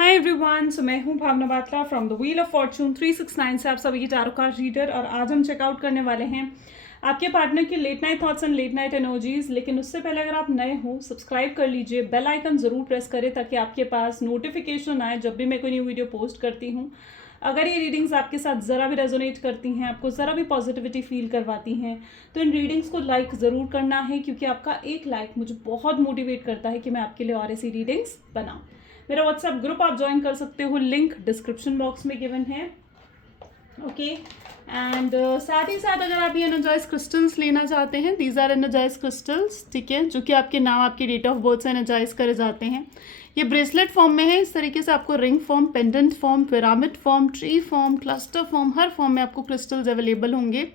Hi everyone, so मैं हूं Bhavna Batra from the wheel of fortune 369 से आप सभी की टैरो कार्ड रीडर। और आज हम चेकआउट करने वाले हैं आपके पार्टनर के late night thoughts and late night energies. लेकिन उससे पहले अगर आप नए हो सब्सक्राइब कर लीजिए, बेल आइकन ज़रूर प्रेस करें ताकि आपके पास नोटिफिकेशन आए जब भी मैं कोई न्यू वीडियो पोस्ट करती हूँ। अगर ये रीडिंग्स आपके साथ ज़रा भी रेजोनेट करती हैं, आपको ज़रा भी पॉजिटिविटी फील करवाती हैं, तो इन रीडिंग्स को लाइक ज़रूर करना है, क्योंकि आपका एक लाइक मुझे बहुत मोटिवेट करता है कि मैं आपके लिए और ऐसी रीडिंग्स बनाऊँ। मेरा व्हाट्सएप ग्रुप आप ज्वाइन कर सकते हो, लिंक डिस्क्रिप्शन बॉक्स में गिवन है। ओके एंड साथ ही साथ अगर आप ये एनर्जाइज क्रिस्टल्स लेना चाहते हैं, दीज आर एनर्जाइज क्रिस्टल्स, ठीक है, जो कि आपके नाम, आपकी डेट ऑफ बर्थ से एनर्जाइज करे जाते हैं। ये ब्रेसलेट फॉर्म में है। इस तरीके से आपको ring form, pendant form, pyramid form, tree form, cluster form, हर फॉर्म में आपको क्रिस्टल्स अवेलेबल होंगे।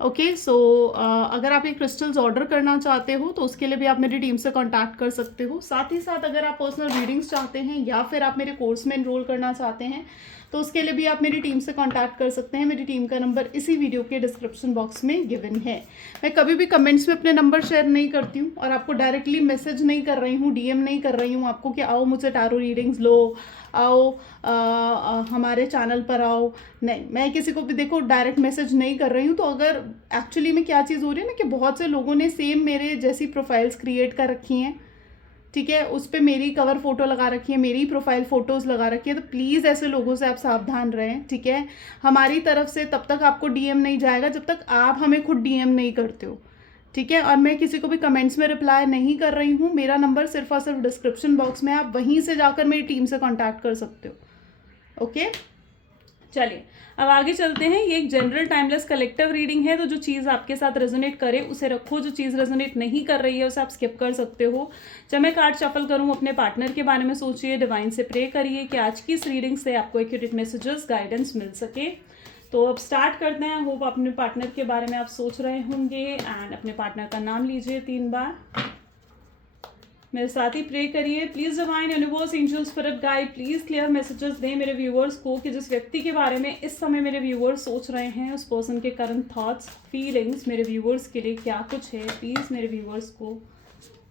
ओके सो अगर आप ये क्रिस्टल्स ऑर्डर करना चाहते हो तो उसके लिए भी आप मेरी टीम से कांटेक्ट कर सकते हो। साथ ही साथ अगर आप पर्सनल रीडिंग्स चाहते हैं या फिर आप मेरे कोर्स में एनरोल करना चाहते हैं तो उसके लिए भी आप मेरी टीम से कांटेक्ट कर सकते हैं। मेरी टीम का नंबर इसी वीडियो के डिस्क्रिप्शन बॉक्स में गिवन है। मैं कभी भी कमेंट्स में अपने नंबर शेयर नहीं करती हूँ और आपको डायरेक्टली मैसेज नहीं कर रही हूँ, डीएम नहीं कर रही हूँ आपको कि आओ मुझे टैरो रीडिंग्स लो, आओ हमारे चैनल पर आओ। नहीं, मैं किसी को भी देखो डायरेक्ट मैसेज नहीं कर रही हूँ। तो अगर एक्चुअली में क्या चीज़ हो रही है ना कि बहुत से लोगों ने सेम मेरे जैसी प्रोफाइल्स क्रिएट कर रखी हैं, ठीक है, उस पर मेरी कवर फोटो लगा रखी है, मेरी प्रोफाइल फोटोज़ लगा रखी है। तो प्लीज़ ऐसे लोगों से आप सावधान रहें, ठीक है। हमारी तरफ से तब तक आपको डीएम नहीं जाएगा जब तक आप हमें खुद डीएम नहीं करते हो, ठीक है। और मैं किसी को भी कमेंट्स में रिप्लाई नहीं कर रही हूँ। मेरा नंबर सिर्फ और सिर्फ डिस्क्रिप्शन बॉक्स में, आप वहीं से जाकर मेरी टीम से कॉन्टैक्ट कर सकते हो। ओके, चलिए अब आगे चलते हैं। ये एक जनरल टाइमलेस कलेक्टिव रीडिंग है, तो जो चीज़ आपके साथ रेजोनेट करे उसे रखो, जो चीज़ रेजोनेट नहीं कर रही है उसे आप स्किप कर सकते हो। जब मैं कार्ड शफल करूँ अपने पार्टनर के बारे में सोचिए, डिवाइन से प्रे करिए कि आज की इस रीडिंग से आपको एक्यूरेट मैसेजेस, गाइडेंस मिल सके। तो अब स्टार्ट करते हैं। होप अपने पार्टनर के बारे में आप सोच रहे होंगे एंड अपने पार्टनर का नाम लीजिए 3 बार। मेरे साथ ही प्रे करिए। Please divine universe, angels, spirit guide, please clear messages दें मेरे व्यूअर्स को कि जिस व्यक्ति के बारे में इस समय मेरे व्यूअर्स सोच रहे हैं उस पर्सन के करंट थॉट्स, फीलिंग्स मेरे व्यूअर्स के लिए क्या कुछ है। प्लीज मेरे व्यूअर्स को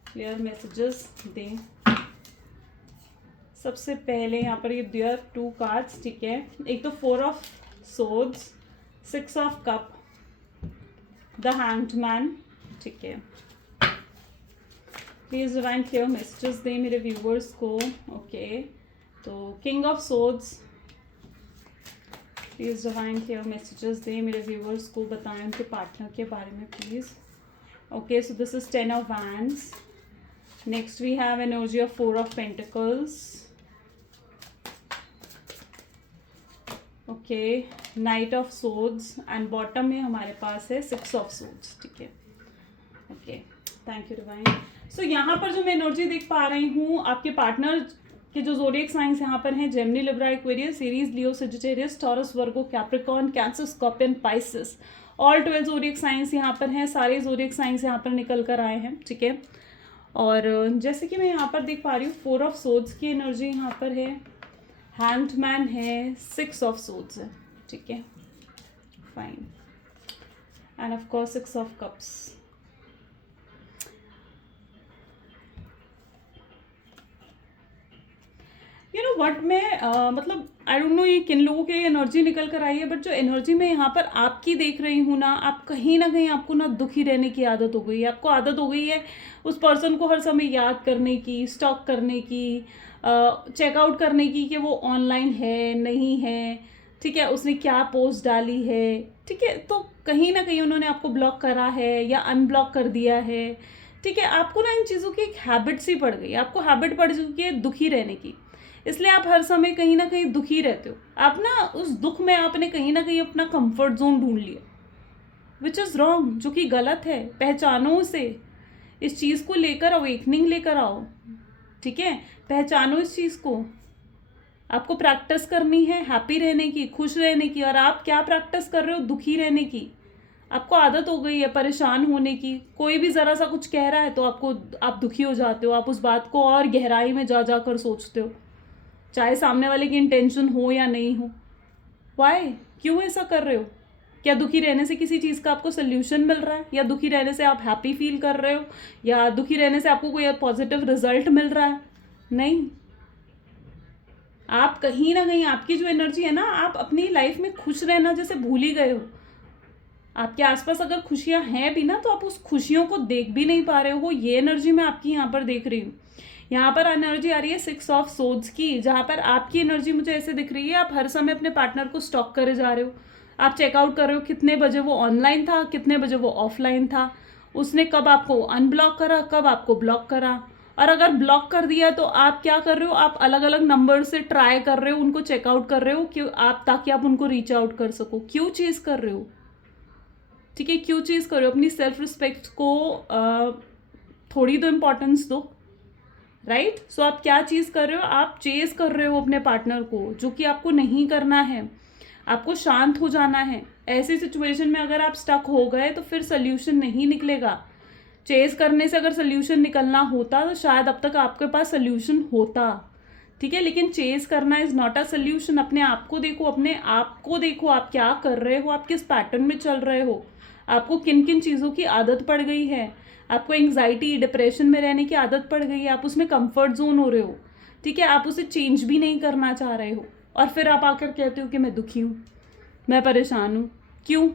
क्लियर मैसेजेस दें। सबसे पहले यहाँ पर ये देयर 2 कार्ड्स, ठीक है। एक तो 4 of swords, 6 of cup, the hanged man, ठीक है। प्लीज डिवाइन क्लियर मैसेजेस दें मेरे व्यूवर्स को। ओके, तो king of swords, please divine clear messages दें मेरे व्यूवर्स को, बताएं उनके पार्टनर के बारे में please. Okay, so this is 10 of wands. Next we have energy of 4 of pentacles. Okay, knight of swords and bottom में हमारे पास है 6 ऑफ सोर्ड्स, ठीक है। Okay, thank you divine. So यहाँ पर जो मैं एनर्जी देख पा रही हूँ, आपके पार्टनर के जो ज़ोडिएक साइंस यहाँ पर हैं, Gemini, Libra, Aquarius, Aries, Leo, Sagittarius, Taurus, Virgo, Capricorn, Cancer, scorpion, Pisces, all 12 zodiac signs यहाँ पर हैं। सारे ज़ोडिएक साइंस यहाँ पर निकल कर आए हैं, ठीक है। और जैसे कि मैं यहाँ पर देख पा रही हूँ 4 ऑफ सोर्ड्स की एनर्जी यहाँ पर है, हैंग्ड मैन है, 6 ऑफ सोर्ड्स है, ठीक है, fine, end of course 6 of cups. You know what, मैं मतलब आई डोंट नो ये किन लोगों की एनर्जी निकल कर आई है, बट जो एनर्जी मैं यहाँ पर आपकी देख रही हूँ ना, आप कहीं ना कहीं आपको ना दुखी रहने की आदत हो गई है। आपको आदत हो गई है उस पर्सन को हर समय याद करने की, स्टॉक करने की, चेकआउट करने की कि वो ऑनलाइन है नहीं है, ठीक है, उसने क्या पोस्ट डाली है, ठीक है। तो कहीं ना कहीं उन्होंने आपको ब्लॉक करा है या अनब्लॉक कर दिया है, ठीक है। आपको ना इन चीज़ों की एक हैबिट सी पड़ गई, आपको हैबिट पड़ चुकी है दुखी रहने की, इसलिए आप हर समय कहीं ना कहीं दुखी रहते हो। आप ना उस दुख में आपने कहीं ना कहीं अपना कंफर्ट जोन ढूंढ लिया, विच इज़ रॉन्ग, जो कि गलत है। पहचानो उसे, इस चीज़ को लेकर अवेकनिंग लेकर आओ, ठीक है। पहचानो इस चीज़ को। आपको प्रैक्टिस करनी है हैप्पी रहने की, खुश रहने की, और आप क्या प्रैक्टिस कर रहे हो, दुखी रहने की। आपको आदत हो गई है परेशान होने की। कोई भी ज़रा सा कुछ कह रहा है तो आप दुखी हो जाते हो, आप उस बात को और गहराई में जा कर सोचते हो, चाहे सामने वाले की इंटेंशन हो या नहीं हो। वाई, क्यों ऐसा कर रहे हो? क्या दुखी रहने से किसी चीज़ का आपको सोल्यूशन मिल रहा है, या दुखी रहने से आप हैप्पी फील कर रहे हो, या दुखी रहने से आपको कोई पॉजिटिव रिजल्ट मिल रहा है? नहीं। आप कहीं ना कहीं आपकी जो एनर्जी है ना, आप अपनी लाइफ में खुश रहना जैसे भूल ही गए हो। आपके आसपास अगर खुशियां हैं भी ना, तो आप उस खुशियों को देख भी नहीं पा रहे हो। ये एनर्जी मैं आपकी यहाँ पर देख रही हूँ। यहाँ पर एनर्जी आ रही है 6 ऑफ सोर्ड्स की, जहाँ पर आपकी एनर्जी मुझे ऐसे दिख रही है, आप हर समय अपने पार्टनर को स्टॉक करे जा रहे हो। आप चेकआउट कर रहे हो कितने बजे वो ऑनलाइन था, कितने बजे वो ऑफलाइन था, उसने कब आपको अनब्लॉक करा, कब आपको ब्लॉक करा। और अगर ब्लॉक कर दिया तो आप क्या कर रहे हो, आप अलग अलग नंबर से ट्राई कर रहे हो, उनको चेकआउट कर रहे हो कि आप, ताकि आप उनको रीच आउट कर सको। क्यों चीज़ कर रहे हो? ठीक है, क्यों चीज़ कर रहे हो? अपनी सेल्फ रिस्पेक्ट को थोड़ी तो इम्पोर्टेंस दो, राइट? सो आप क्या चीज़ कर रहे हो? आप चेज कर रहे हो अपने पार्टनर को, जो कि आपको नहीं करना है। आपको शांत हो जाना है। ऐसी सिचुएशन में अगर आप स्टक हो गए तो फिर सोल्यूशन नहीं निकलेगा। चेज करने से अगर सोल्यूशन निकलना होता तो शायद अब तक आपके पास सोल्यूशन होता, ठीक है? लेकिन चेज करना इज नॉट अ सोल्यूशन। अपने आप को देखो, अपने आप को देखो, आप क्या कर रहे हो, आप किस पैटर्न में चल रहे हो, आपको किन किन चीज़ों की आदत पड़ गई है। आपको एंग्जाइटी, डिप्रेशन में रहने की आदत पड़ गई है, आप उसमें कंफर्ट जोन हो रहे हो, ठीक है? आप उसे चेंज भी नहीं करना चाह रहे हो, और फिर आप आकर कहते हो कि मैं दुखी हूँ, मैं परेशान हूँ। क्यों?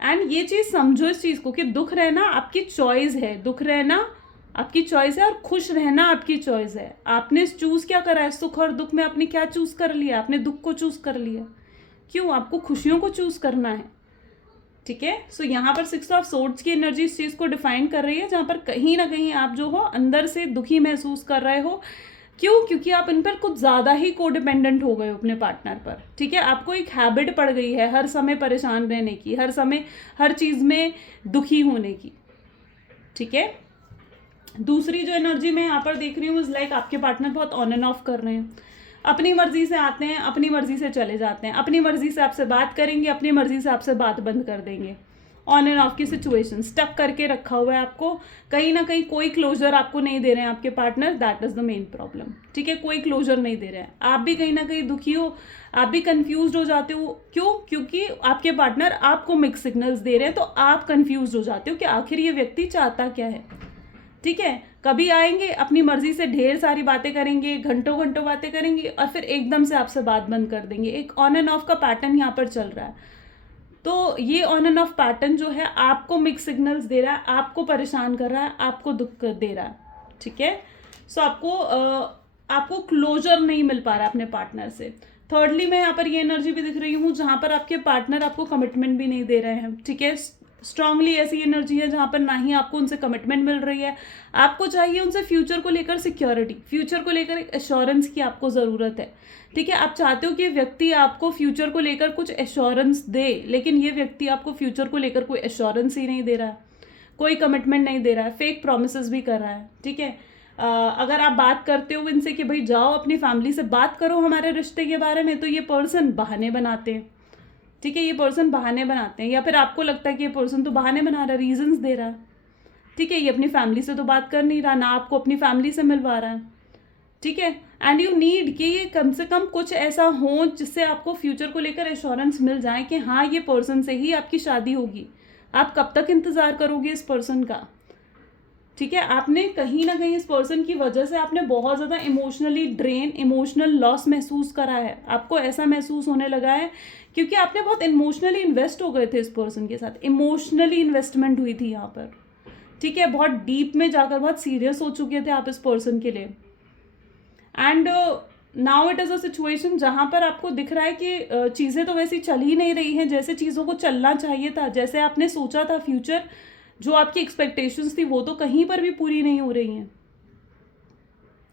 एंड ये चीज़ समझो इस चीज़ को कि दुख रहना आपकी चॉइस है, दुख रहना आपकी चॉइस है, और खुश रहना आपकी चॉइस है। आपने चूज़ क्या करा है? सुख और दुख में आपने क्या चूज़ कर लिया? आपने दुख को चूज़ कर लिया। क्यों? आपको खुशियों को चूज़ करना है, ठीक है? सो यहाँ पर 6 ऑफ सोर्ड्स की एनर्जी इस चीज़ को डिफाइन कर रही है, जहाँ पर कहीं ना कहीं आप जो हो अंदर से दुखी महसूस कर रहे हो। क्यों? क्योंकि आप इन पर कुछ ज़्यादा ही कोडिपेंडेंट हो गए हो अपने पार्टनर पर, ठीक है? आपको एक हैबिट पड़ गई है हर समय परेशान रहने की, हर समय हर चीज़ में दुखी होने की, ठीक है? दूसरी जो एनर्जी मैं यहाँ पर देख रही हूँ इज लाइक आपके पार्टनर बहुत ऑन एंड ऑफ कर रहे हैं। अपनी मर्जी से आते हैं, अपनी मर्जी से चले जाते हैं, अपनी मर्जी से आपसे बात करेंगे, अपनी मर्जी से आपसे बात बंद कर देंगे। ऑन एंड ऑफ की सिचुएशन, स्टक करके रखा हुआ है आपको। कहीं ना कहीं कोई क्लोजर आपको नहीं दे रहे हैं आपके partner, that is the main problem, ठीक है? कोई क्लोजर नहीं दे रहे हैं। आप भी कहीं ना कहीं दुखी हो, आप भी कंफ्यूज हो जाते हो। क्यों? क्योंकि आपके पार्टनर आपको मिक्स सिग्नल्स दे रहे हैं, तो आप कंफ्यूज हो जाते हो कि आखिर ये व्यक्ति चाहता क्या है, ठीक है? कभी आएंगे, अपनी मर्जी से ढेर सारी बातें करेंगे, घंटों घंटों बातें करेंगे, और फिर एकदम से आपसे बात बंद कर देंगे। एक ऑन एंड ऑफ का पैटर्न यहाँ पर चल रहा है। तो ये ऑन एंड ऑफ पैटर्न जो है आपको मिक्स सिग्नल्स दे रहा है, आपको परेशान कर रहा है, आपको दुख दे रहा है, ठीक है? सो आपको क्लोजर नहीं मिल पा रहा है अपने पार्टनर से। थर्डली मैं यहाँ पर ये एनर्जी भी दिख रही हूँ जहाँ पर आपके पार्टनर आपको कमिटमेंट भी नहीं दे रहे हैं, ठीक है? स्ट्रांगली ऐसी एनर्जी है जहाँ पर ना ही आपको उनसे कमिटमेंट मिल रही है। आपको चाहिए उनसे फ्यूचर को लेकर सिक्योरिटी, फ्यूचर को लेकर एक एश्योरेंस की आपको ज़रूरत है, ठीक है? आप चाहते हो कि व्यक्ति आपको फ्यूचर को लेकर कुछ एश्योरेंस दे, लेकिन ये व्यक्ति आपको फ्यूचर को लेकर कोई एश्योरेंस ही नहीं दे रहा है, कोई कमिटमेंट नहीं दे रहा है, फेक प्रोमिस भी कर रहा है, ठीक है? अगर आप बात करते हो इनसे कि भाई जाओ अपनी फैमिली से बात करो हमारे रिश्ते के बारे में, तो ये पर्सन बहाने बनाते हैं, ठीक है? ये पर्सन बहाने बनाते हैं, या फिर आपको लगता है कि ये पर्सन तो बहाने बना रहा है, रीजंस दे रहा है, ठीक है? ये अपनी फैमिली से तो बात कर नहीं रहा, ना आपको अपनी फैमिली से मिलवा रहा है, ठीक है? एंड यू नीड कि ये कम से कम कुछ ऐसा हो जिससे आपको फ्यूचर को लेकर एश्योरेंस मिल जाए कि हाँ ये पर्सन से ही आपकी शादी होगी। आप कब तक इंतज़ार करोगे इस पर्सन का, ठीक है? आपने कहीं ना कहीं इस पर्सन की वजह से आपने बहुत ज़्यादा इमोशनली ड्रेन, इमोशनल लॉस महसूस करा है। आपको ऐसा महसूस होने लगा है क्योंकि आपने बहुत इमोशनली इन्वेस्ट हो गए थे इस पर्सन के साथ, इमोशनली इन्वेस्टमेंट हुई थी यहाँ पर, ठीक है? बहुत डीप में जाकर बहुत सीरियस हो चुके थे आप इस पर्सन के लिए। And now it is a situation जहाँ पर आपको दिख रहा है कि चीज़ें तो वैसी चल ही नहीं रही हैं जैसे चीज़ों को चलना चाहिए था, जैसे आपने सोचा था। फ्यूचर जो आपकी एक्सपेक्टेशंस थी वो तो कहीं पर भी पूरी नहीं हो रही हैं,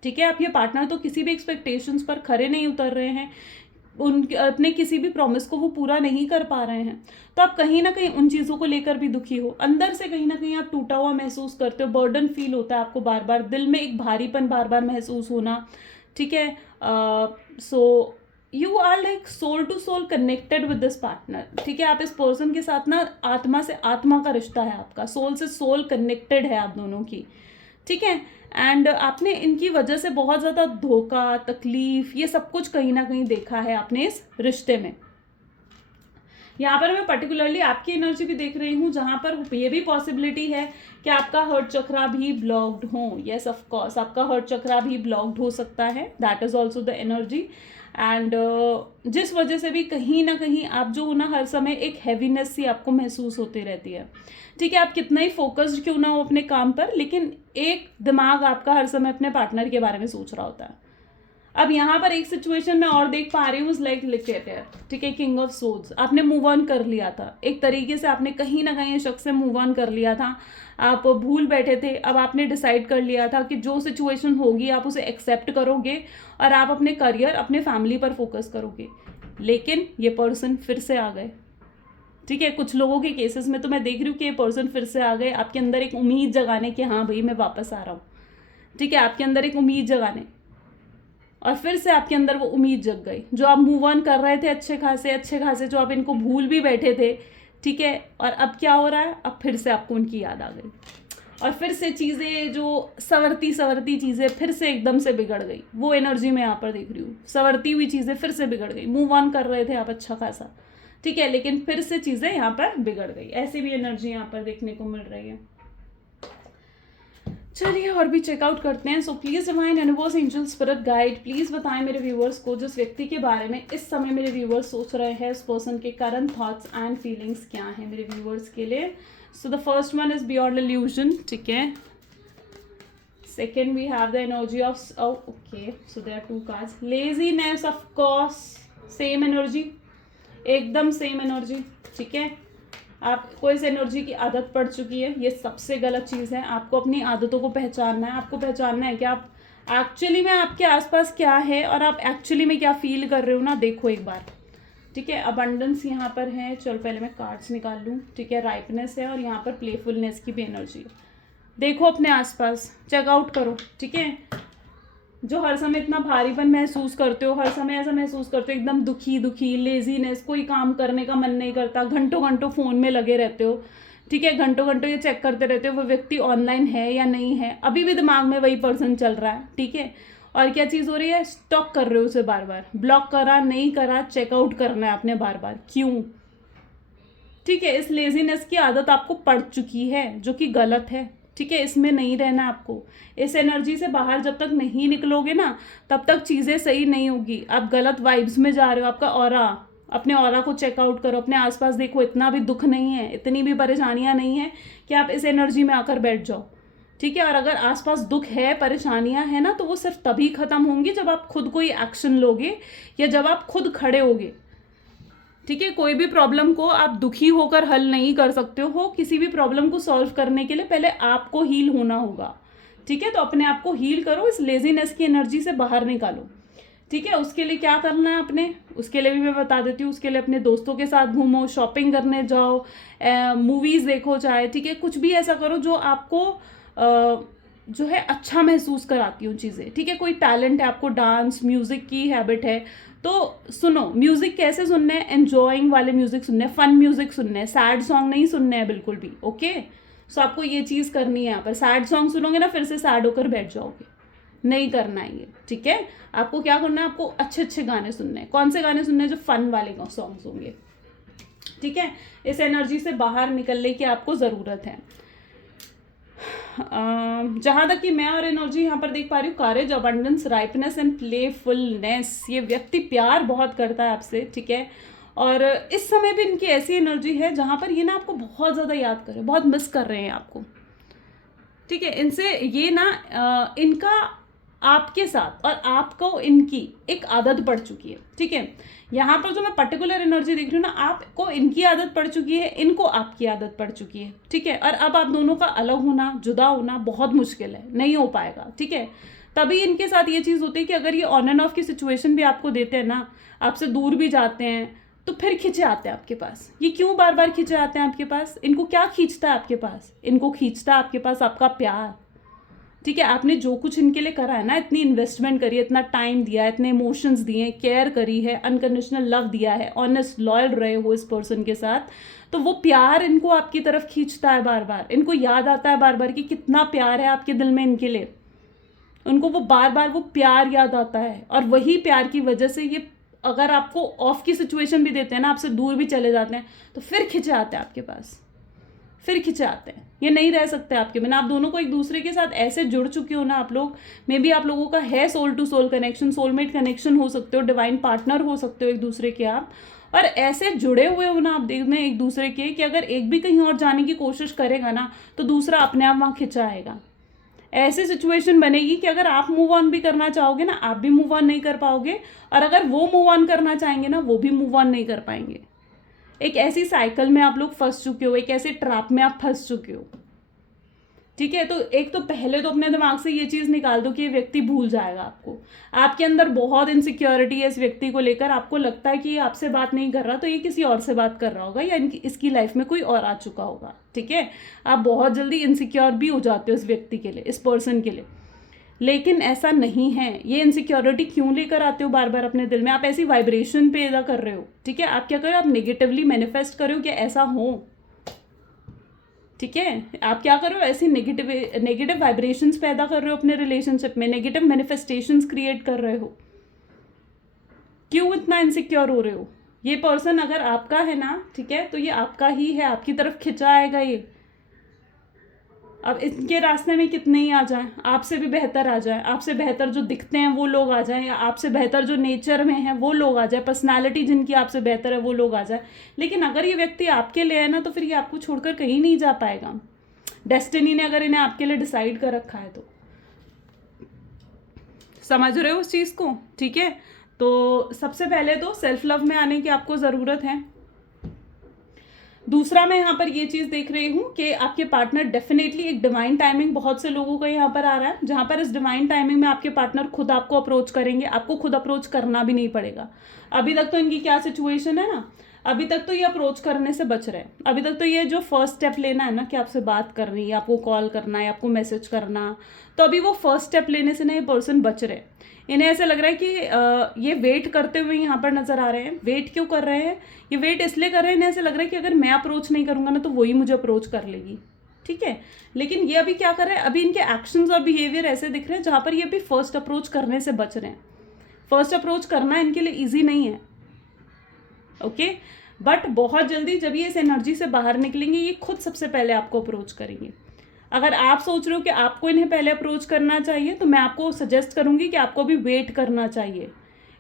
ठीक है? आप ये पार्टनर तो किसी भी एक्सपेक्टेशंस पर खरे नहीं उतर रहे हैं, उन अपने किसी भी प्रॉमिस को वो पूरा नहीं कर पा रहे हैं। तो आप कहीं ना कहीं उन चीज़ों को लेकर भी दुखी हो, अंदर से कहीं ना कहीं आप टूटा हुआ महसूस करते हो, बर्डन फील होता है आपको, बार बार दिल में एक भारीपन बार बार महसूस होना, ठीक है? So you are like soul to soul connected with this partner, ठीक है? आप इस पर्सन के साथ ना आत्मा से आत्मा का रिश्ता है आपका, सोल से सोल कनेक्टेड है आप दोनों की, ठीक है? एंड आपने इनकी वजह से बहुत ज़्यादा धोखा, तकलीफ, ये सब कुछ कहीं ना कहीं देखा है आपने इस रिश्ते में। यहाँ पर मैं पर्टिकुलरली आपकी एनर्जी भी देख रही हूँ, जहाँ पर ये भी पॉसिबिलिटी है कि आपका हर्ट चक्रा भी ब्लॉक्ड हो। यस ऑफ कोर्स, आपका हर्ट चक्रा भी ब्लॉक्ड हो सकता है, that is also the energy. And जिस वजह से भी कहीं ना कहीं आप जो हो ना, हर समय एक हैवीनेस सी आपको महसूस होती रहती है। ठीक है, आप कितना ही फोकस्ड क्यों ना हो अपने काम पर, लेकिन एक दिमाग आपका हर समय अपने पार्टनर के बारे में सोच रहा होता है। अब यहाँ पर एक सिचुएशन मैं और देख पा रही हूँ, लाइक लिटरेटर, ठीक है, किंग ऑफ सोर्ड्स। आपने मूव ऑन कर लिया था एक तरीके से, आपने कहीं ना कहीं शख्स से मूव ऑन कर लिया था, आप भूल बैठे थे। अब आपने डिसाइड कर लिया था कि जो सिचुएशन होगी आप उसे एक्सेप्ट करोगे और आप अपने करियर, अपने फैमिली पर फोकस करोगे। लेकिन ये पर्सन फिर से आ गए। ठीक है, कुछ लोगों के केसेस में तो मैं देख रही हूँ कि ये पर्सन फिर से आ गए, आपके अंदर एक उम्मीद जगाने कि हाँ भाई मैं वापस आ रहा हूँ। ठीक है, आपके अंदर एक उम्मीद जगाने, और फिर से आपके अंदर वो उम्मीद जग गई। जो आप मूव ऑन कर रहे थे अच्छे खासे, जो आप इनको भूल भी बैठे थे, ठीक है, और अब क्या हो रहा है, अब फिर से आपको उनकी याद आ गई और फिर से चीज़ें जो सवरती चीज़ें फिर से एकदम से बिगड़ गई। वो एनर्जी मैं यहाँ पर देख रही हूँ, सवरती हुई चीज़ें फिर से बिगड़ गई। मूव ऑन कर रहे थे आप अच्छा खासा, ठीक है, लेकिन फिर से चीज़ें यहाँ पर बिगड़ गई। ऐसी भी एनर्जी यहाँ पर देखने को मिल रही है। चलिए और भी चेकआउट करते हैं। So please divine universe, angel, spirit guide, please बताएं मेरे व्यूवर्स को, जिस व्यक्ति के बारे में इस समय मेरे व्यूवर्स सोच रहे हैं, उस पर्सन के करंट थॉट्स एंड फीलिंग्स क्या हैं मेरे व्यूवर्स के लिए। So the first one is beyond illusion, ठीक है। Second we have the energy of, okay, so there are 2 cards. Laziness, of course same energy, एकदम सेम एनर्जी, ठीक है। आपको इस एनर्जी की आदत पड़ चुकी है, ये सबसे गलत चीज़ है। आपको अपनी आदतों को पहचानना है, आपको पहचानना है कि आप एक्चुअली में आपके आसपास क्या है और आप एक्चुअली में क्या फील कर रहे हो ना, देखो एक बार, ठीक है। अबंडेंस यहाँ पर है, चलो पहले मैं कार्ड्स निकाल लूँ, ठीक है। राइपनेस है और यहाँ पर प्लेफुलनेस की भी एनर्जी है। देखो अपने आसपास, चेकआउट करो, ठीक है। जो हर समय इतना भारीपन महसूस करते हो, हर समय ऐसा महसूस करते हो एकदम दुखी, लेजीनेस, कोई काम करने का मन नहीं करता, घंटों घंटों फ़ोन में लगे रहते हो, ठीक है, घंटों घंटों ये चेक करते रहते हो वो व्यक्ति ऑनलाइन है या नहीं है, अभी भी दिमाग में वही पर्सन चल रहा है, ठीक है। और क्या चीज़ हो रही है, स्टॉक कर रहे हो उसे बार बार, ब्लॉक करा नहीं करा, चेकआउट करना है आपने बार बार, क्यों, ठीक है। इस लेजीनेस की आदत आपको पड़ चुकी है, जो कि गलत है, ठीक है। इसमें नहीं रहना आपको, इस एनर्जी से बाहर जब तक नहीं निकलोगे ना, तब तक चीज़ें सही नहीं होगी। आप गलत वाइब्स में जा रहे हो। आपका ऑरा, अपने ऑरा को चेकआउट करो, अपने आसपास देखो, इतना भी दुख नहीं है, इतनी भी परेशानियां नहीं है कि आप इस एनर्जी में आकर बैठ जाओ, ठीक है। और अगर आसपास दुख है, परेशानियां हैं ना, तो वो सिर्फ तभी खत्म होंगी जब आप खुद कोई एक्शन लोगे या जब आप खुद खड़े होगे, ठीक है। कोई भी प्रॉब्लम को आप दुखी होकर हल नहीं कर सकते हो। किसी भी प्रॉब्लम को सॉल्व करने के लिए पहले आपको हील होना होगा, ठीक है। तो अपने आप को हील करो, इस लेजीनेस की एनर्जी से बाहर निकालो, ठीक है। उसके लिए क्या करना है अपने, उसके लिए भी मैं बता देती हूँ। उसके लिए अपने दोस्तों के साथ घूमो, शॉपिंग करने जाओ, मूवीज़ देखो चाहे, ठीक है। कुछ भी ऐसा करो जो आपको जो है अच्छा महसूस कराती हूँ चीज़ें, ठीक है। कोई टैलेंट है आपको, डांस, म्यूज़िक की हैबिट है तो सुनो। म्यूज़िक कैसे सुनने हैं, एन्जॉइंग वाले म्यूज़िक सुनने हैं, फन म्यूज़िक सुनने हैं, सैड सॉन्ग नहीं सुनने हैं बिल्कुल भी, ओके। सो आपको ये चीज़ करनी है यहाँ पर। सैड सॉन्ग सुनोगे ना फिर से सैड होकर बैठ जाओगे, नहीं करना है ये, ठीक है। आपको क्या करना है, आपको अच्छे अच्छे गाने सुनने हैं। कौन से गाने सुनने हैं, जो फन वाले सॉन्ग्स होंगे, ठीक है। इस एनर्जी से बाहर निकलने की आपको ज़रूरत है। जहाँ तक कि मैं और एनर्जी यहाँ पर देख पा रही हूँ, करेज, अबंडेंस, राइपनेस एंड प्लेफुलनेस। ये व्यक्ति प्यार बहुत करता है आपसे, ठीक है। और इस समय भी इनकी ऐसी एनर्जी है जहाँ पर ये ना आपको बहुत ज़्यादा याद कर रहे हैं, बहुत मिस कर रहे हैं आपको, ठीक है। इनसे ये ना इनका आपके साथ और आपको इनकी एक आदत पड़ चुकी है, ठीक है। यहाँ पर जो मैं पर्टिकुलर एनर्जी देख रही हूँ ना, आपको इनकी आदत पड़ चुकी है, इनको आपकी आदत पड़ चुकी है, ठीक है। और अब आप दोनों का अलग होना, जुदा होना बहुत मुश्किल है, नहीं हो पाएगा, ठीक है। तभी इनके साथ ये चीज़ होती है कि अगर ये ऑन एंड ऑफ की सिचुएशन भी आपको देते हैं ना, आपसे दूर भी जाते हैं, तो फिर खिंचे आते हैं आपके पास। ये क्यों बार बार खिंचे आते हैं आपके पास, इनको क्या खींचता है आपके पास, इनको खींचता है आपके पास आपका प्यार, ठीक है। आपने जो कुछ इनके लिए करा है ना, इतनी इन्वेस्टमेंट करी है, इतना टाइम दिया है, इतने इमोशंस दिए हैं, केयर करी है, अनकंडीशनल लव दिया है, ऑनेस्ट लॉयल रहे हो इस पर्सन के साथ, तो वो प्यार इनको आपकी तरफ खींचता है बार बार। इनको याद आता है बार बार कि कितना प्यार है आपके दिल में इनके लिए, उनको वो बार बार वो प्यार याद आता है। और वही प्यार की वजह से ये अगर आपको ऑफ की सिचुएशन भी देते हैं ना, आपसे दूर भी चले जाते हैं, तो फिर खिंचे आते हैं आपके पास, फिर खिंचे आते हैं। ये नहीं रह सकते आपके बिना। आप दोनों को एक दूसरे के साथ ऐसे जुड़ चुके हो ना आप लोग, मे बी आप लोगों का है soul to soul connection, soulmate connection हो सकते हो, डिवाइन पार्टनर हो सकते हो एक दूसरे के आप, और ऐसे जुड़े हुए हो ना आप देखने एक दूसरे के कि अगर एक भी कहीं और जाने की कोशिश करेगा ना तो दूसरा अपने आप वहाँ खिंचा आएगा। ऐसी सिचुएशन बनेगी कि अगर आप मूव ऑन भी करना चाहोगे ना, आप भी मूव ऑन नहीं कर पाओगे, और अगर वो मूव ऑन करना चाहेंगे ना, वो भी मूव ऑन नहीं कर पाएंगे। एक ऐसी साइकिल में आप लोग फंस चुके हो, एक ऐसे ट्रैप में आप फंस चुके हो। ठीक है, तो एक तो पहले तो अपने दिमाग से ये चीज़ निकाल दो कि ये व्यक्ति भूल जाएगा आपको। आपके अंदर बहुत इनसिक्योरिटी है इस व्यक्ति को लेकर, आपको लगता है कि ये आपसे बात नहीं कर रहा तो ये किसी और से बात कर रहा होगा, या इसकी लाइफ में कोई और आ चुका होगा। ठीक है, आप बहुत जल्दी इनसिक्योर भी हो जाते हो इस व्यक्ति के लिए, इस पर्सन के लिए, लेकिन ऐसा नहीं है। ये इनसिक्योरिटी क्यों लेकर आते हो बार बार अपने दिल में? आप ऐसी वाइब्रेशन पैदा कर रहे हो। ठीक है, आप क्या करो, आप नेगेटिवली मैनिफेस्ट करो कि ऐसा हो। ठीक है, आप क्या करो, ऐसी नेगेटिव वाइब्रेशंस पैदा कर रहे हो अपने रिलेशनशिप में, नेगेटिव मैनिफेस्टेशंस क्रिएट कर रहे हो। क्यों इतना इनसिक्योर हो रहे हो? ये पर्सन अगर आपका है ना, ठीक है, तो ये आपका ही है, आपकी तरफ खिंचा आएगा ये। अब इनके रास्ते में कितने ही आ जाएं, आपसे भी बेहतर आ जाए, आपसे बेहतर जो दिखते हैं वो लोग आ जाएं, या आपसे बेहतर जो नेचर में है वो लोग आ जाए, पर्सनालिटी जिनकी आपसे बेहतर है वो लोग आ जाए, लेकिन अगर ये व्यक्ति आपके लिए है ना, तो फिर ये आपको छोड़कर कहीं नहीं जा पाएगा। डेस्टिनी ने अगर इन्हें आपके लिए डिसाइड कर रखा है तो। समझ रहे हो उस चीज़ को? ठीक है, तो सबसे पहले तो सेल्फ लव में आने की आपको ज़रूरत है। दूसरा, मैं यहाँ पर ये चीज़ देख रही हूँ कि आपके पार्टनर डेफिनेटली एक डिवाइन टाइमिंग बहुत से लोगों का यहाँ पर आ रहा है, जहाँ पर इस डिवाइन टाइमिंग में आपके पार्टनर खुद आपको अप्रोच करेंगे, आपको खुद अप्रोच करना भी नहीं पड़ेगा। अभी तक तो इनकी क्या सिचुएशन है ना, अभी तक तो ये अप्रोच करने से बच रहे हैं। अभी तक तो ये जो फर्स्ट स्टेप लेना है ना कि आपसे बात करनी है, आपको कॉल करना है, आपको मैसेज करना, तो अभी वो फर्स्ट स्टेप लेने से ना ये पर्सन बच रहे हैं। इन्हें ऐसा लग रहा है कि ये वेट करते हुए यहाँ पर नज़र आ रहे हैं। वेट क्यों कर रहे हैं? ये वेट इसलिए कर रहे हैं, इन्हें ऐसा लग रहा है कि अगर मैं अप्रोच नहीं करूँगा ना तो वही मुझे अप्रोच कर लेगी। ठीक है, लेकिन ये अभी क्या कर रहे हैं, अभी इनके एक्शंस और बिहेवियर ऐसे दिख रहे हैं जहाँ पर ये अभी फर्स्ट अप्रोच करने से बच रहे हैं। फर्स्ट अप्रोच करना इनके लिए ईजी नहीं है। ओके, बट बहुत जल्दी जब ये इस एनर्जी से बाहर निकलेंगे, ये खुद सबसे पहले आपको अप्रोच करेंगे। अगर आप सोच रहे हो कि आपको इन्हें पहले अप्रोच करना चाहिए, तो मैं आपको सजेस्ट करूंगी कि आपको अभी वेट करना चाहिए।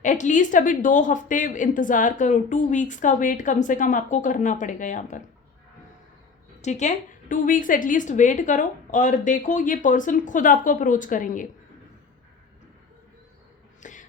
एटलीस्ट अभी 2 हफ्ते इंतज़ार करो, 2 वीक्स का वेट कम से कम आपको करना पड़ेगा यहाँ पर। ठीक है, 2 वीक्स एटलीस्ट वेट करो और देखो ये पर्सन खुद आपको अप्रोच करेंगे।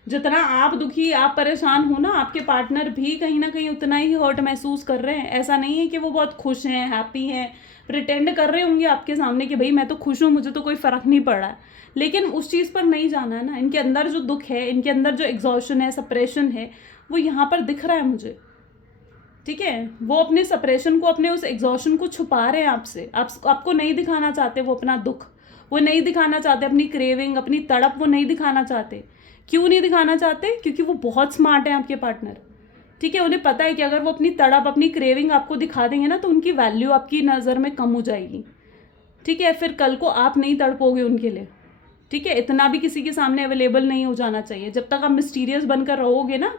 जितना आप दुखी, आप परेशान हो ना, आपके पार्टनर भी कहीं ना कहीं उतना ही हर्ट महसूस कर रहे हैं। ऐसा नहीं है कि वो बहुत खुश हैं, हैप्पी हैं, प्रिटेंड कर रहे होंगे आपके सामने कि भाई मैं तो खुश हूँ, मुझे तो कोई फ़र्क नहीं पड़ रहा है, लेकिन उस चीज़ पर नहीं जाना है ना। इनके अंदर जो दुख है, इनके अंदर जो एग्जॉशन है, सप्रेशन है, वो यहाँ पर दिख रहा है मुझे। ठीक है, वो अपने सप्रेशन को, अपने उस एग्जॉशन को छुपा रहे हैं आपसे। आपको नहीं दिखाना चाहते वो अपना दुख, वो नहीं दिखाना चाहते अपनी क्रेविंग, अपनी तड़प, वो नहीं दिखाना चाहते। क्यों नहीं दिखाना चाहते? क्योंकि वो बहुत स्मार्ट है आपके पार्टनर। ठीक है, उन्हें पता है कि अगर वो अपनी तड़प, अपनी क्रेविंग आपको दिखा देंगे ना, तो उनकी वैल्यू आपकी नज़र में कम हो जाएगी। ठीक है, फिर कल को आप नहीं तड़पोगे उनके लिए। ठीक है, इतना भी किसी के सामने अवेलेबल नहीं हो जाना चाहिए। जब तक आप मिस्टीरियस बनकर रहोगे ना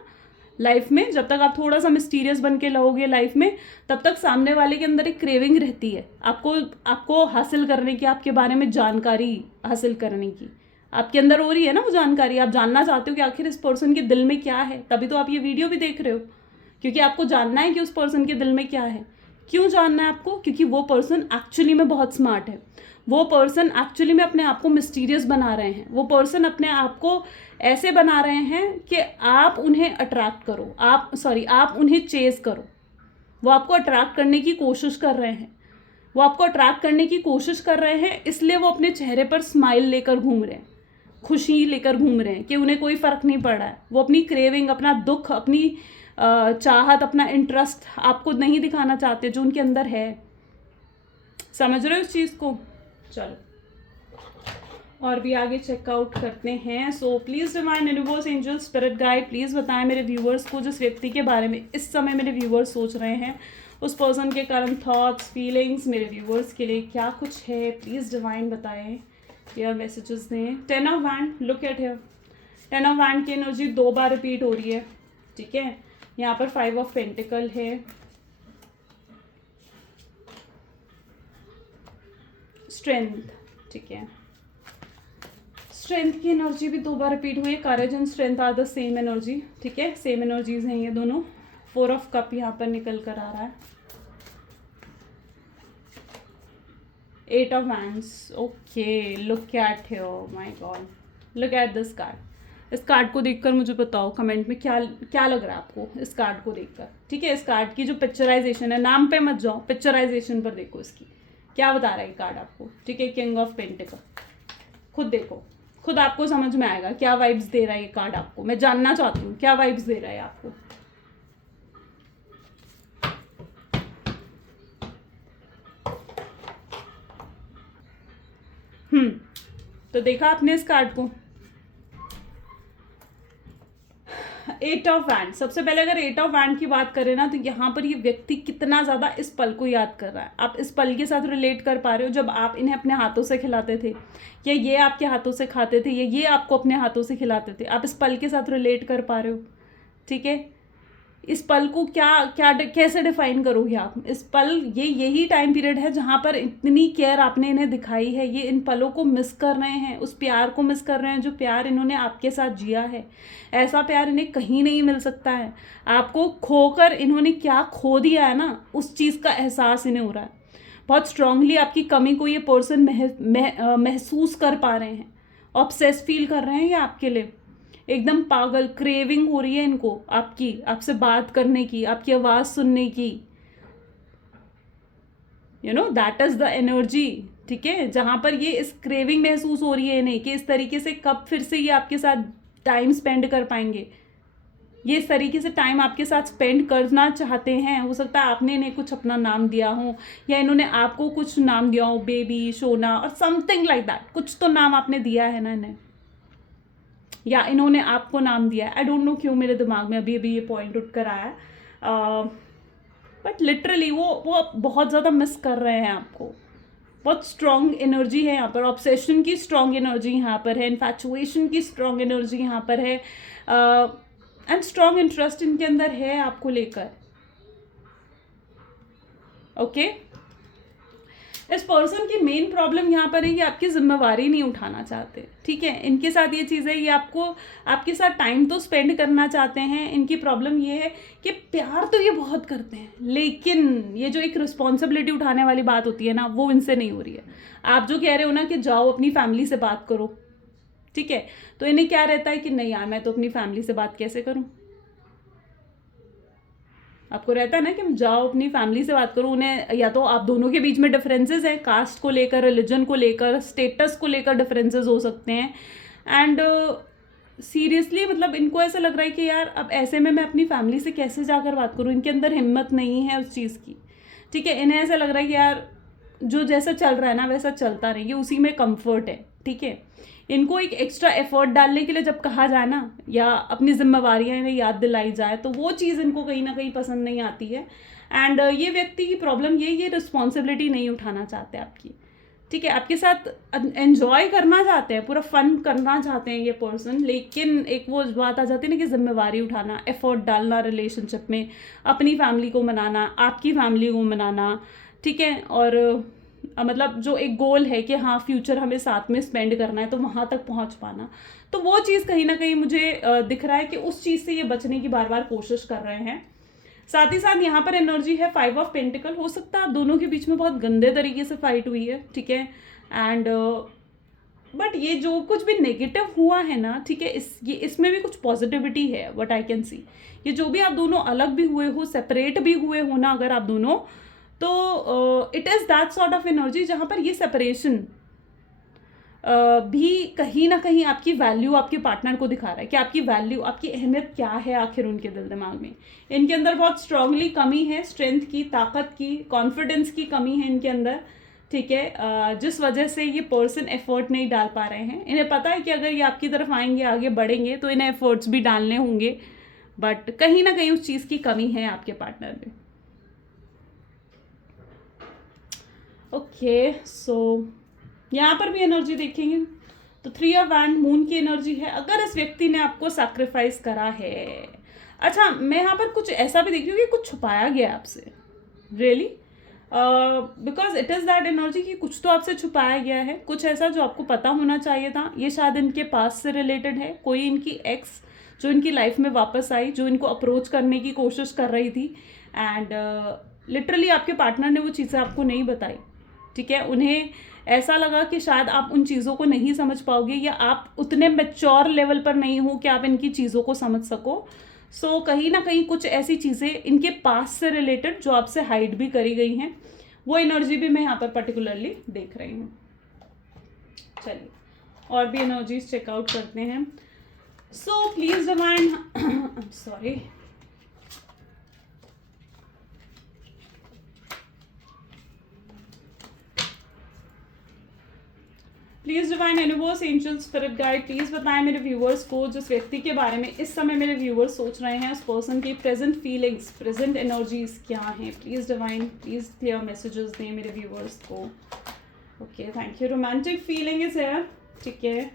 लाइफ में, जब तक आप थोड़ा सा मिस्टीरियस बन के रहोगे लाइफ में, तब तक सामने वाले के अंदर एक क्रेविंग रहती है आपको हासिल करने की, आपके बारे में जानकारी हासिल करने की। आपके अंदर हो रही है ना वो जानकारी, आप जानना चाहते हो कि आखिर इस पर्सन के दिल में क्या है, तभी तो आप ये वीडियो भी देख रहे हो, क्योंकि आपको जानना है कि उस पर्सन के दिल में क्या है। क्यों जानना है आपको? क्योंकि वो पर्सन एक्चुअली में बहुत स्मार्ट है। वो पर्सन एक्चुअली में अपने आप को मिस्टीरियस बना रहे हैं। वो पर्सन अपने आप को ऐसे बना रहे हैं कि आप उन्हें अट्रैक्ट करो, आप उन्हें चेज करो। वो आपको अट्रैक्ट करने की कोशिश कर रहे हैं, वो आपको अट्रैक्ट करने की कोशिश कर रहे हैं, इसलिए वो अपने चेहरे पर स्माइल लेकर घूम रहे हैं, खुशी लेकर घूम रहे हैं कि उन्हें कोई फ़र्क नहीं पड़ रहा है। वो अपनी क्रेविंग, अपना दुख, अपनी चाहत, अपना इंटरेस्ट आपको नहीं दिखाना चाहते जो उनके अंदर है। समझ रहे हो इस चीज़ को? चलो और भी आगे चेकआउट करते हैं। So please divine universe, angel, spirit guide, please बताएं मेरे व्यूवर्स को, जिस व्यक्ति के बारे में इस समय मेरे व्यूवर्स सोच रहे हैं, उस पर्सन के करंट थॉट्स, फीलिंग्स मेरे व्यूवर्स के लिए क्या कुछ है। प्लीज़ डिवाइन बताएं, या मैसेजेस दें। 10 of wand, look at here. 10 of wand की एनर्जी 2 बार रिपीट हो रही है। ठीक है। यहाँ पर 5 ऑफ पेंटिकल है, स्ट्रेंथ, ठीक है। स्ट्रेंथ की एनर्जी भी 2 बार रिपीट हुई है। Courage and strength are the same energy, ठीक है, सेम एनर्जीज हैं ये दोनों। 4 ऑफ कप यहाँ पर निकल कर आ रहा है। 8 of wands, okay, look at here, my God, look at this card. इस कार्ड को देखकर मुझे बताओ कमेंट में क्या क्या लग रहा है आपको इस कार्ड को देखकर, ठीक है। इस कार्ड की जो पिक्चराइजेशन है, नाम पे मत जाओ, पिक्चराइजेशन पर देखो इसकी क्या बता रहा है ये कार्ड आपको, ठीक है। किंग ऑफ पेंटिकल, खुद देखो, खुद आपको समझ में आएगा क्या वाइब्स दे रहा है ये कार्ड आपको। मैं जानना चाहती हूँ क्या वाइब्स दे रहा है आपको। तो देखा आपने इस कार्ड को। 8 ऑफ वैंड, सबसे पहले अगर 8 ऑफ वैंड की बात करें ना, तो यहाँ पर ये व्यक्ति कितना ज़्यादा इस पल को याद कर रहा है। आप इस पल के साथ रिलेट कर पा रहे हो जब आप इन्हें अपने हाथों से खिलाते थे, या ये आपके हाथों से खाते थे, या ये आपको अपने हाथों से खिलाते थे। आप इस पल के साथ रिलेट कर पा रहे हो, ठीक है। इस पल को कैसे डिफाइन करोगे आप। इस पल, यही टाइम पीरियड है जहाँ पर इतनी केयर आपने इन्हें दिखाई है। ये इन पलों को मिस कर रहे हैं, उस प्यार को मिस कर रहे हैं जो प्यार इन्होंने आपके साथ जिया है। ऐसा प्यार इन्हें कहीं नहीं मिल सकता है। आपको खोकर इन्होंने क्या खो दिया है ना, उस चीज़ का एहसास इन्हें हो रहा है। बहुत स्ट्रांगली आपकी कमी को ये पर्सन महसूस कर पा रहे हैं। ऑब्सेस फील कर रहे हैं ये आपके लिए, एकदम पागल, क्रेविंग हो रही है इनको आपकी, आपसे बात करने की, आपकी आवाज़ सुनने की। You know that is the energy, ठीक है। जहाँ पर ये इस क्रेविंग महसूस हो रही है इन्हें कि इस तरीके से कब फिर से ये आपके साथ टाइम स्पेंड कर पाएंगे। ये इस तरीके से टाइम आपके साथ स्पेंड करना चाहते हैं। हो सकता है आपने इन्हें कुछ अपना नाम दिया हो, या इन्होंने आपको कुछ नाम दिया हो, बेबी, सोना और समथिंग लाइक दैट। कुछ तो नाम आपने दिया है ना इन्हें, या इन्होंने आपको नाम दिया है। आई डोंट नो क्यों मेरे दिमाग में अभी अभी ये पॉइंट उठ कर आया, बट लिटरली वो बहुत ज़्यादा मिस कर रहे हैं आपको। बहुत स्ट्रॉन्ग एनर्जी है यहाँ पर, ऑब्सेशन की स्ट्रॉन्ग एनर्जी यहाँ पर है, इन्फैचुएशन की स्ट्रॉन्ग एनर्जी यहाँ पर है, एंड स्ट्रॉन्ग इंटरेस्ट इनके अंदर है आपको लेकर, ओके। इस पर्सन की मेन प्रॉब्लम यहाँ पर है कि आपकी जिम्मेवारी नहीं उठाना चाहते, ठीक है। इनके साथ ये चीज़ है, ये आपको आपके साथ टाइम तो स्पेंड करना चाहते हैं। इनकी प्रॉब्लम ये है कि प्यार तो ये बहुत करते हैं, लेकिन ये जो एक रिस्पॉन्सिबिलिटी उठाने वाली बात होती है ना, वो इनसे नहीं हो रही है। आप जो कह रहे हो ना कि जाओ अपनी फैमिली से बात करो, ठीक है, तो इन्हें क्या रहता है कि नहीं यार, मैं तो अपनी फैमिली से बात कैसे करूँ। आपको रहता है ना कि हम जाओ अपनी फैमिली से बात करो। उन्हें या तो आप दोनों के बीच में डिफरेंसेस हैं, कास्ट को लेकर, रिलीजन को लेकर, स्टेटस को लेकर डिफरेंसेस हो सकते हैं। एंड सीरियसली मतलब इनको ऐसा लग रहा है कि यार अब ऐसे में मैं अपनी फैमिली से कैसे जाकर बात करूँ। इनके अंदर हिम्मत नहीं है उस चीज़ की, ठीक है। इन्हें ऐसा लग रहा है कि यार जो जैसा चल रहा है ना वैसा चलता रहे, उसी में कंफर्ट है, ठीक है। इनको एक एक्स्ट्रा एफर्ट डालने के लिए जब कहा जाए ना, या अपनी जिम्मेवारियां इन्हें याद दिलाई जाए, तो वो चीज़ इनको कहीं ना कहीं पसंद नहीं आती है। एंड ये व्यक्ति की प्रॉब्लम ये रिस्पॉन्सिबिलिटी नहीं उठाना चाहते आपकी, ठीक है। आपके साथ एंजॉय करना चाहते हैं, पूरा फन करना चाहते हैं ये पर्सन, लेकिन एक वो बात आ जाती है ना कि जिम्मेवारी उठाना, एफर्ट डालना रिलेशनशिप में, अपनी फैमिली को मनाना, आपकी फैमिली को मनाना, ठीक है। और मतलब जो एक गोल है कि हाँ फ्यूचर हमें साथ में स्पेंड करना है, तो वहाँ तक पहुँच पाना, तो वो चीज़ कहीं ना कहीं मुझे दिख रहा है कि उस चीज़ से ये बचने की बार बार कोशिश कर रहे हैं। साथ ही साथ यहाँ पर एनर्जी है 5 ऑफ पेंटिकल। हो सकता है आप दोनों के बीच में बहुत गंदे तरीके से फाइट हुई है, ठीक है। एंड बट ये जो कुछ भी नेगेटिव हुआ है ना, ठीक है, इसमें भी कुछ पॉजिटिविटी है, व्हाट आई कैन सी। ये जो भी आप दोनों अलग भी हुए हो, सेपरेट भी हुए हो ना अगर आप दोनों, तो it is that sort of energy जहाँ पर ये सेपरेशन भी कहीं ना कहीं आपकी वैल्यू आपके पार्टनर को दिखा रहा है कि आपकी वैल्यू, आपकी अहमियत क्या है आखिर उनके दिल दिमाग में। इनके अंदर बहुत स्ट्रांगली कमी है, स्ट्रेंथ की, ताकत की, कॉन्फिडेंस की कमी है इनके अंदर, ठीक है। जिस वजह से ये पर्सन एफर्ट नहीं डाल पा रहे हैं। इन्हें पता है कि अगर ये आपकी तरफ आएंगे, आगे बढ़ेंगे, तो इन्हें एफर्ट्स भी डालने होंगे, बट कहीं ना कहीं उस चीज़ की कमी है आपके पार्टनर में। ओके, सो यहाँ पर भी एनर्जी देखेंगे तो 3 ऑफ वैंड, मून की एनर्जी है। अगर इस व्यक्ति ने आपको सैक्रिफाइस करा है, अच्छा, मैं यहाँ पर कुछ ऐसा भी देख रही हूँ कि कुछ छुपाया गया है आपसे, really, because it is that energy कि कुछ तो आपसे छुपाया गया है, कुछ ऐसा जो आपको पता होना चाहिए था। ये शायद इनके पास से रिलेटेड है, कोई इनकी एक्स जो इनकी लाइफ में वापस आई, जो इनको अप्रोच करने की कोशिश कर रही थी, एंड लिटरली आपके पार्टनर ने वो चीज़ें आपको नहीं बताई, ठीक है। उन्हें ऐसा लगा कि शायद आप उन चीज़ों को नहीं समझ पाओगे, या आप उतने मैच्योर लेवल पर नहीं हो कि आप इनकी चीज़ों को समझ सको। सो कहीं ना कहीं कुछ ऐसी चीज़ें इनके पास से रिलेटेड जो आपसे हाइड भी करी गई हैं, वो एनर्जी भी मैं यहाँ पर पर्टिकुलरली देख रही हूँ। चलिए और भी एनर्जीज चेकआउट करते हैं। So please divine, sorry, please divine universe, angel, spirit guide, please बताएं मेरे व्यूअर्स को जिस व्यक्ति के बारे में इस समय मेरे व्यूअर्स सोच रहे हैं, उस पर्सन की प्रेजेंट फीलिंग्स, प्रेजेंट एनर्जीज क्या हैं। Please divine, please clear messages दें मेरे व्यूअर्स को। Okay, thank you. Romantic feeling is here, ठीक है।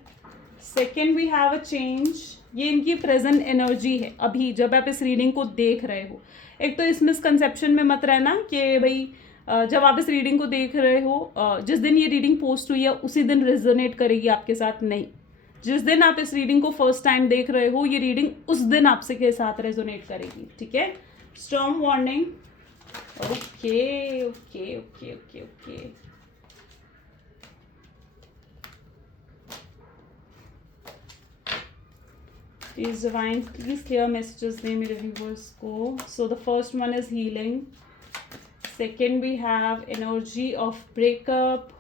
Second we have a change, ये इनकी प्रेजेंट एनर्जी है अभी जब आप इस रीडिंग को देख रहे हो। एक तो इस मिसकंसेप्शन में मत रहना कि भाई जब आप इस रीडिंग को देख रहे हो, जिस दिन ये रीडिंग पोस्ट हुई है उसी दिन रेजोनेट करेगी आपके साथ, नहीं। जिस दिन आप इस रीडिंग को फर्स्ट टाइम देख रहे हो, ये रीडिंग उस दिन आपसे के साथ रेजोनेट करेगी, ठीक है। Storm warning, okay okay okay okay okay. Please divine, please clear messages दें मेरे व्यूवर्स को। सो the first one is healing, second we have energy of breakup,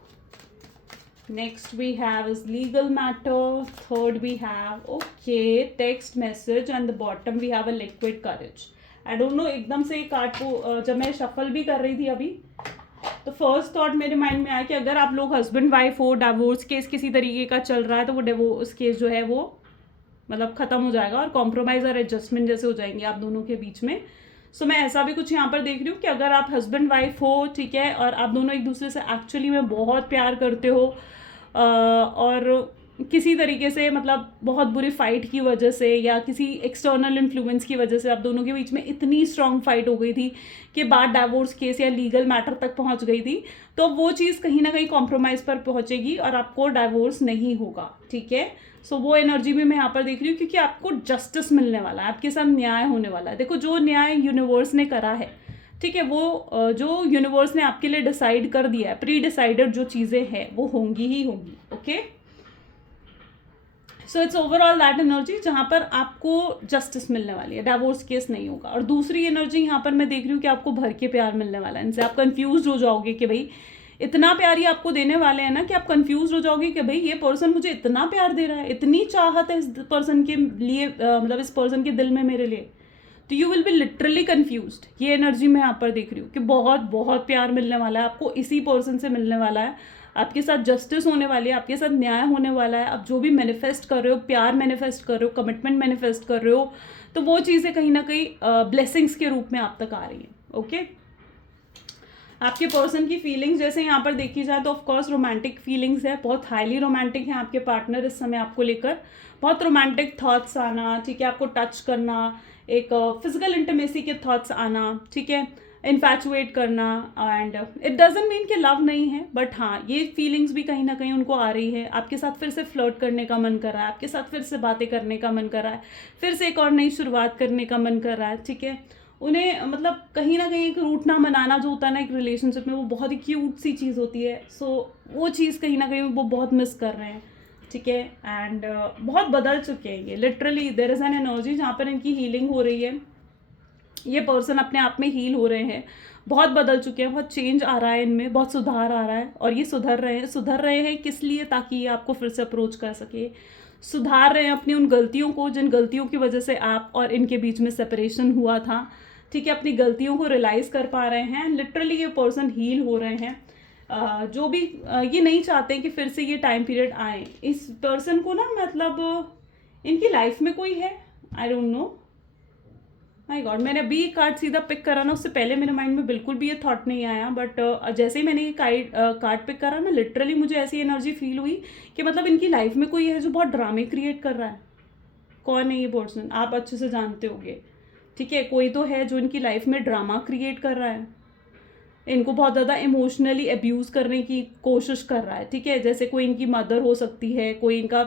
next we have is legal matter, third we have okay text message, and the bottom we have a liquid courage. I don't know, एकदम से card को जब मैं shuffle भी कर रही थी अभी, तो फर्स्ट थॉट मेरे माइंड में आया कि अगर आप लोग हस्बैंड वाइफ हो, डिवोर्स केस किसी तरीके का चल रहा है, तो वो डिवोर्स केस जो है वो मतलब खत्म हो जाएगा और कॉम्प्रोमाइज और एडजस्टमेंट जैसे हो जाएंगे आप दोनों के बीच में। सो मैं ऐसा भी कुछ यहाँ पर देख रही हूँ कि अगर आप हस्बैंड वाइफ हो, ठीक है, और आप दोनों एक दूसरे से एक्चुअली में बहुत प्यार करते हो, और किसी तरीके से मतलब बहुत बुरी फाइट की वजह से या किसी एक्सटर्नल इन्फ्लुएंस की वजह से आप दोनों के बीच में इतनी स्ट्रांग फाइट हो गई थी कि बात डाइवोर्स केस या लीगल मैटर तक पहुंच गई थी, तो वो चीज़ कहीं ना कहीं कॉम्प्रोमाइज़ पर पहुंचेगी और आपको डाइवोर्स नहीं होगा, ठीक है। सो वो एनर्जी भी मैं यहाँ पर देख रही हूँ, क्योंकि आपको जस्टिस मिलने वाला है, आपके साथ न्याय होने वाला है। देखो, जो न्याय यूनिवर्स ने करा है, ठीक है, वो जो यूनिवर्स ने आपके लिए डिसाइड कर दिया है, प्री डिसाइडेड जो चीज़ें हैं वो होंगी ही होंगी, okay. So it's overall that energy जहाँ पर आपको जस्टिस मिलने वाली है, डाइवोर्स केस नहीं होगा। और दूसरी एनर्जी यहाँ पर मैं देख रही हूँ कि आपको भर के प्यार मिलने वाला है। इनसे आप कंफ्यूज हो जाओगे कि भाई इतना प्यार ही आपको देने वाले हैं ना कि आप कंफ्यूज हो जाओगे कि भाई ये पर्सन मुझे इतना प्यार दे रहा है, इतनी चाहत है इस पर्सन के लिए, मतलब इस पर्सन के दिल में मेरे लिए, तो you will be literally confused. ये एनर्जी मैं यहाँ पर देख रही हूँ कि बहुत बहुत प्यार मिलने वाला है आपको, इसी पर्सन से मिलने वाला है, आपके साथ जस्टिस होने वाली है, आपके साथ न्याय होने वाला है। आप जो भी मैनिफेस्ट कर रहे हो, प्यार मैनिफेस्ट कर रहे हो, कमिटमेंट मैनिफेस्ट कर रहे हो, तो वो चीज़ें कहीं ना कहीं ब्लेसिंग्स के रूप में आप तक आ रही हैं, ओके। आपके पर्सन की फीलिंग्स जैसे यहाँ पर देखी जाए तो ऑफकोर्स रोमांटिक फीलिंग्स है, बहुत हाईली रोमांटिक है आपके पार्टनर इस समय आपको लेकर, बहुत रोमांटिक थॉट्स आना, ठीक है, आपको टच करना, एक फिजिकल इंटीमेसी के थॉट्स आना, ठीक है, इन्फैचुएट करना। एंड इट डजंट मीन कि लव नहीं है, बट हाँ ये फीलिंग्स भी कहीं ना कहीं उनको आ रही है। आपके साथ फिर से फ्लर्ट करने का मन कर रहा है, आपके साथ फिर से बातें करने का मन कर रहा है, फिर से एक और नई शुरुआत करने का मन कर रहा है, ठीक है। उन्हें मतलब कहीं ना कहीं एक रूठना मनाना जो होता है ना एक रिलेशनशिप में, वो बहुत ही क्यूट सी चीज़ होती है। सो वो चीज़ कहीं ना कहीं वो बहुत मिस कर रहे हैं, ठीक है। एंड बहुत बदल चुके हैं ये, literally there is an energy जहाँ पर इनकी हीलिंग हो रही है। ये पर्सन अपने आप में हील हो रहे हैं, बहुत बदल चुके हैं, बहुत चेंज आ रहा है इनमें, बहुत सुधार आ रहा है। और ये सुधर रहे हैं किस लिए? ताकि ये आपको फिर से अप्रोच कर सके। सुधार रहे हैं अपनी उन गलतियों को जिन गलतियों की वजह से आप और इनके बीच में सेपरेशन हुआ था, ठीक है। अपनी गलतियों को रियलाइज़ कर पा रहे हैं, लिटरली ये पर्सन हील हो रहे हैं। जो भी ये नहीं चाहते कि फिर से ये टाइम पीरियड आए। इस पर्सन को ना मतलब इनकी लाइफ में कोई है, I don't know, my God. मैंने अभी कार्ड सीधा पिक करा ना, उससे पहले मेरे माइंड में बिल्कुल भी ये थॉट नहीं आया, बट जैसे ही मैंने ये कार्ड पिक करा ना, लिटरली मुझे ऐसी एनर्जी फील हुई कि मतलब इनकी लाइफ में कोई है जो बहुत ड्रामे क्रिएट कर रहा है। कौन है ये पर्सन? आप अच्छे से जानते होंगे। ठीक है, कोई तो है जो इनकी लाइफ में ड्रामा क्रिएट कर रहा है, इनको बहुत ज़्यादा इमोशनली अब्यूज़ करने की कोशिश कर रहा है। ठीक है, जैसे कोई इनकी मदर हो सकती है, कोई इनका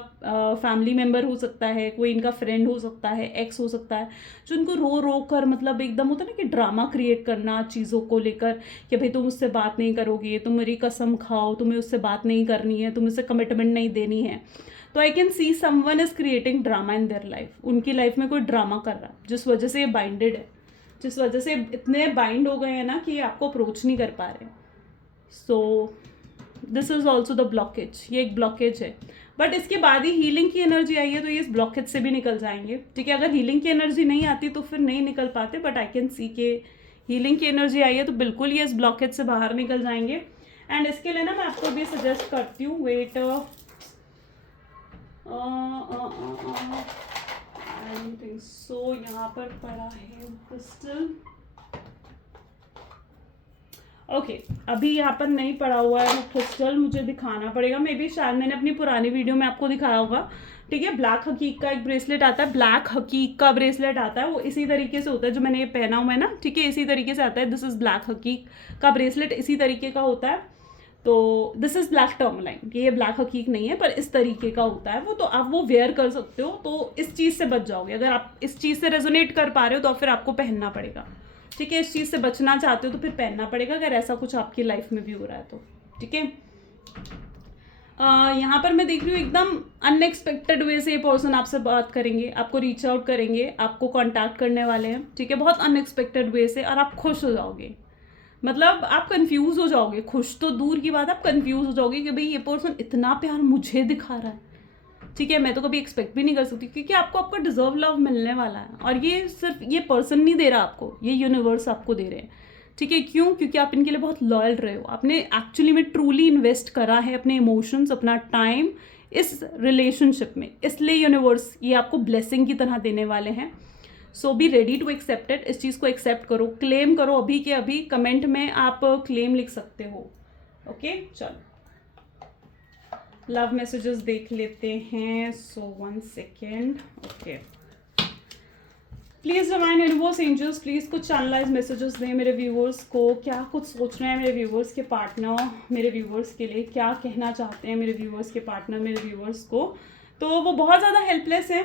फैमिली मेम्बर हो सकता है, कोई इनका फ्रेंड हो सकता है, एक्स हो सकता है, जो इनको रो रो कर मतलब एकदम होता है ना कि ड्रामा क्रिएट करना चीज़ों को लेकर कि भाई तुम उससे बात नहीं करोगे, तुम मेरी कसम खाओ, तुम्हें उससे बात नहीं करनी है, तुम्हें उससे कमिटमेंट नहीं देनी है। तो I can see someone is creating drama in their life. उनकी लाइफ में कोई ड्रामा कर रहा है जिस वजह से ये बाइंडेड है, जिस वजह से इतने बाइंड हो गए हैं ना कि ये आपको अप्रोच नहीं कर पा रहे। सो this is also the blockage, ये एक ब्लॉकेज है। बट इसके बाद ही हीलिंग की एनर्जी आई है तो ये इस ब्लॉकेज से भी निकल जाएंगे। ठीक है, अगर हीलिंग की एनर्जी नहीं आती तो फिर नहीं निकल पाते, बट आई कैन सी के हीलिंग की एनर्जी आई है तो बिल्कुल ये इस ब्लॉकेज से बाहर निकल जाएंगे। एंड इसके लिए ना मैं आपको भी सजेस्ट करती हूँ, wait I don't think so, यहाँ पर पड़ा है क्रिस्टल। ओके, अभी यहाँ पर नहीं पड़ा हुआ है क्रिस्टल, मुझे दिखाना पड़ेगा। मे बी शायद मैंने अपनी पुरानी वीडियो में आपको दिखाया होगा। ठीक है, ब्लैक हकीक का एक ब्रेसलेट आता है, ब्लैक हकीक का ब्रेसलेट आता है, वो इसी तरीके से होता है जो मैंने ये पहना हुआ है ना। ठीक है, इसी तरीके से आता है। दिस इज ब्लैक हकीक का ब्रेसलेट, इसी तरीके का होता है। तो दिस इज़ ब्लैक टर्मलाइन, ये ब्लैक हकीक नहीं है पर इस तरीके का होता है वो। तो आप वो वेयर कर सकते हो, तो इस चीज़ से बच जाओगे। अगर आप इस चीज़ से रेजोनेट कर पा रहे हो तो फिर आपको पहनना पड़ेगा। ठीक है, इस चीज़ से बचना चाहते हो तो फिर पहनना पड़ेगा, अगर ऐसा कुछ आपकी लाइफ में भी हो रहा है तो। ठीक है, यहाँ पर मैं देख रही हूँ एकदम अनएक्सपेक्टेड वे से ये पर्सन आपसे बात करेंगे, आपको रीच आउट करेंगे, आपको कॉन्टैक्ट करने वाले हैं। ठीक है, बहुत अनएक्सपेक्टेड वे से, और आप खुश हो जाओगे। मतलब आप कंफ्यूज हो जाओगे, खुश तो दूर की बात, आप कंफ्यूज हो जाओगे कि भाई ये पर्सन इतना प्यार मुझे दिखा रहा है। ठीक है, मैं तो कभी एक्सपेक्ट भी नहीं कर सकती, क्योंकि आपको आपका डिजर्व लव मिलने वाला है। और ये सिर्फ ये पर्सन नहीं दे रहा आपको, ये यूनिवर्स आपको दे रहे हैं। ठीक है, क्यों? क्योंकि आप इनके लिए बहुत लॉयल रहे हो, आपने एक्चुअली में ट्रूली इन्वेस्ट करा है अपने इमोशंस, अपना टाइम इस रिलेशनशिप में, इसलिए यूनिवर्स ये आपको ब्लेसिंग की तरह देने वाले हैं। So be ready to accept it, इस चीज़ को एक्सेप्ट करो, क्लेम करो। अभी के अभी कमेंट में आप क्लेम लिख सकते हो। ओके, चलो लव मैसेजेस देख लेते हैं। So 1 second. Okay, please divine universe angels, please कुछ चैनलाइज मैसेजेस दें मेरे व्यूवर्स को। क्या कुछ सोच रहे हैं मेरे व्यूवर्स के पार्टनर, मेरे व्यूवर्स के लिए क्या कहना चाहते हैं मेरे व्यूवर्स के पार्टनर मेरे व्यूवर्स को। तो वो बहुत ज़्यादा हेल्पलेस है।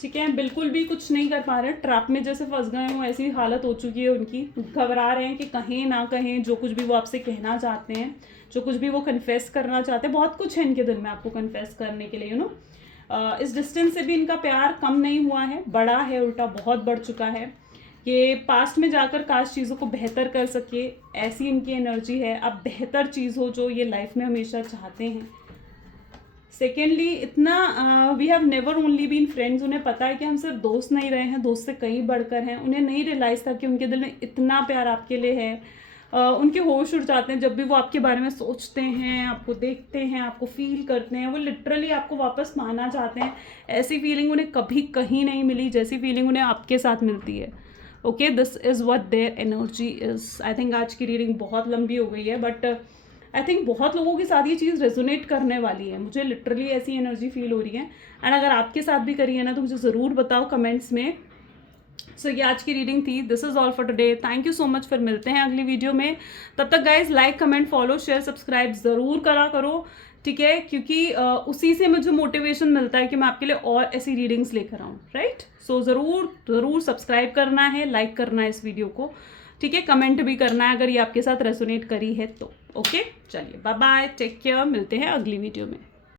ठीक है, बिल्कुल भी कुछ नहीं कर पा रहे, ट्रैप में जैसे फंस गए हो ऐसी हालत हो चुकी है उनकी। घबरा रहे हैं कि कहें ना कहें जो कुछ भी वो आपसे कहना चाहते हैं, जो कुछ भी वो कन्फेस करना चाहते हैं। बहुत कुछ है इनके दिल में आपको कन्फेस करने के लिए, इस डिस्टेंस से भी इनका प्यार कम नहीं हुआ है, बड़ा है, उल्टा बहुत बढ़ चुका है। ये पास्ट में जाकर काश चीज़ों को बेहतर कर सके, ऐसी इनकी एनर्जी है। अब बेहतर चीज़ हो जो ये लाइफ में हमेशा चाहते हैं। सेकेंडली, इतना we have never only been friends, उन्हें पता है कि हम सिर्फ दोस्त नहीं रहे हैं, दोस्त से कहीं बढ़कर हैं। उन्हें नहीं रियलाइज़ था कि उनके दिल में इतना प्यार आपके लिए है। उनके होश उड़ जाते हैं जब भी वो आपके बारे में सोचते हैं, आपको देखते हैं, आपको फील करते हैं। वो लिटरली आपको वापस पाना चाहते हैं। ऐसी फीलिंग उन्हें कभी कहीं नहीं मिली जैसी फीलिंग उन्हें आपके साथ मिलती है। Okay, this is what their energy is. I think आज की रीडिंग बहुत लंबी हो गई है, बट आई थिंक बहुत लोगों के साथ ये चीज़ रेजोनेट करने वाली है। मुझे लिटरली ऐसी एनर्जी फील हो रही है। एंड अगर आपके साथ भी करी है ना तो मुझे ज़रूर बताओ कमेंट्स में। सो ये आज की रीडिंग थी। This is all for today. Thank you so much. फिर मिलते हैं अगली वीडियो में। तब तक guys like comment follow share subscribe ज़रूर करा करो। ठीक है, क्योंकि उसी से मुझे मोटिवेशन मिलता है कि मैं आपके लिए और ऐसी रीडिंग्स लेकर आऊँ। राइट, सो ज़रूर सब्सक्राइब करना है, लाइक करना है इस वीडियो को। ठीक है, कमेंट भी करना है अगर ये आपके साथ रेजोनेट करी है तो। ओके, चलिए बाय बाय, टेक केयर, मिलते हैं अगली वीडियो में।